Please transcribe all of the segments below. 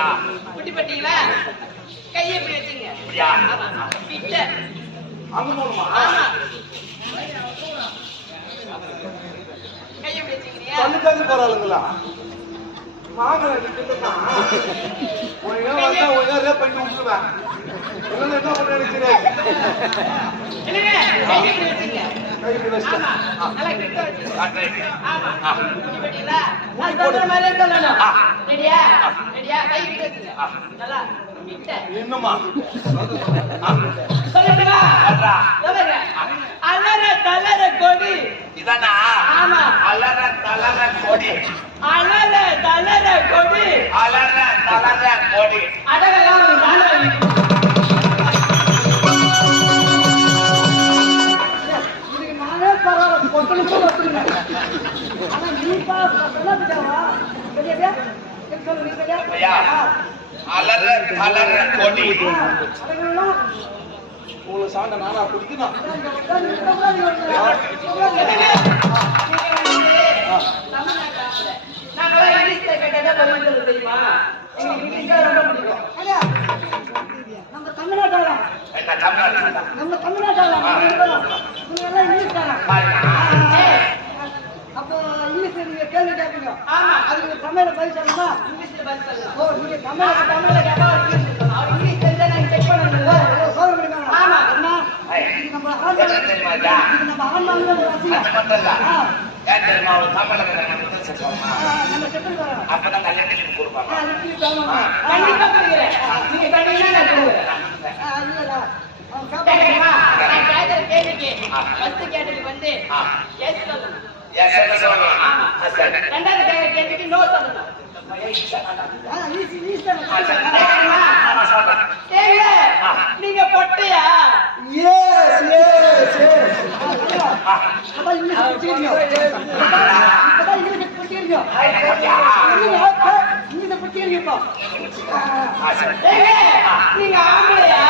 ஆமாண்டா குட்டி பட்டீங்களா கையை இப்படி வச்சுங்க. அப்படியா? பிட்ட. அங்க போகணுமா ஆமா. கையை இப்படி வச்சுக்கிறீங்க தள்ளி தள்ளி போறாளுங்களா? வாங்கல நிக்கிட்டுனா ஒழுங்கா வந்தா ஒழுங்கா ரேப் பண்ணி விட்டுருவேன் இல்லைன்னா என்ன பண்ண நினைக்கிறேன் இன்னுமா. சொல்லுங்க. தளர கொடி. சொல்ல தெரியுமா எங்களுக்கு இங்கிலீஷ் தான் ரொம்ப பிடிக்கும் ஐயா, நம்ம தமிழ்நாட்டாளா நம்ம தமிழ்நாட்டாளா. நீங்க எல்லாம் இங்கிலீஷ்காரன் ஏய், அப்போ இங்கிலீஷ் நீங்க கேட்பீங்க ஆமா அதுக்கு தமிழ்ல பதில் சொல்லணுமா? இங்கிலீஷ்ல பதில் சொல்லலாம். ஓ நீங்க தமிழ்ல தமிழ்ல கேட்டா அவர் இங்கிலீஷ் சொல்லணும் அவர் இங்கிலீஷ் தெரிஞ்சா நாங்க செக் பண்ணணும்ல? சோதனை பண்ணிக்கலாம் ஆமா. என்ன இது நம்ம ஆண்கள் என்ன தெரியுமா ஐயா? இது நம்ம ஆண்கள் அது ரசிகம் மட்டும் இல்ல ஆ. ஏன் தெரியுமா? ஒரு தமிழக முதல் சொல்லுவாங்க ஆ, நம்ம செட்டில் வரோம் அப்பதான் கல்யாணத்துக்கு கொடுப்பாங்க. ஆ, இப்படி சொல்லணும். கண்டிப்பா கொடுக்குறேன். நீங்க கண்டிப்பா நான் கொடுக்குறேன். ஆ, இல்லைல்ல. அவன் கேட்கணுமா? சாப்பிட- நான் கேட்கிற கேள்விக்கு first கேட்டதுக்கு வந்து சொல்லணும். எஸ் சொல்லணும் ரெண்டாவது கேட்கிற கேள்விக்கு no சொல்லணும். நீங்க பொட்டையா நீங்க ஆம்பளையா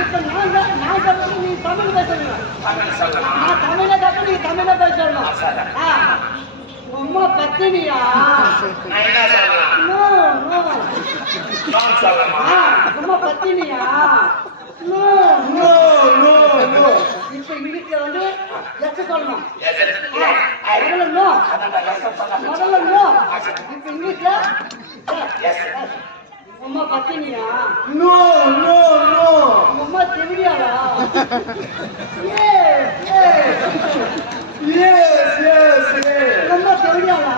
இப்ப நான் நான் சொல்றது நீ தமிழ் பேசணும் நான் தமிழ கத்து நீ தமிழ பேசணும் உம்மா பத்தினியா? No no. உம்மா பத்தினியா? நோ. இப்ப இங்கிலீஷ்ல வந்து சொல்லணும். முதல்ல நோ. முதல்ல நோ. இப்ப இங்கிலீஷ்ல எஸ் உம்மா பத்தினியா? நோ நோ நோ உம்மா செவிலியாரா எஸ் எஸ் எஸ் எஸ் உம்மா செவிலியாரா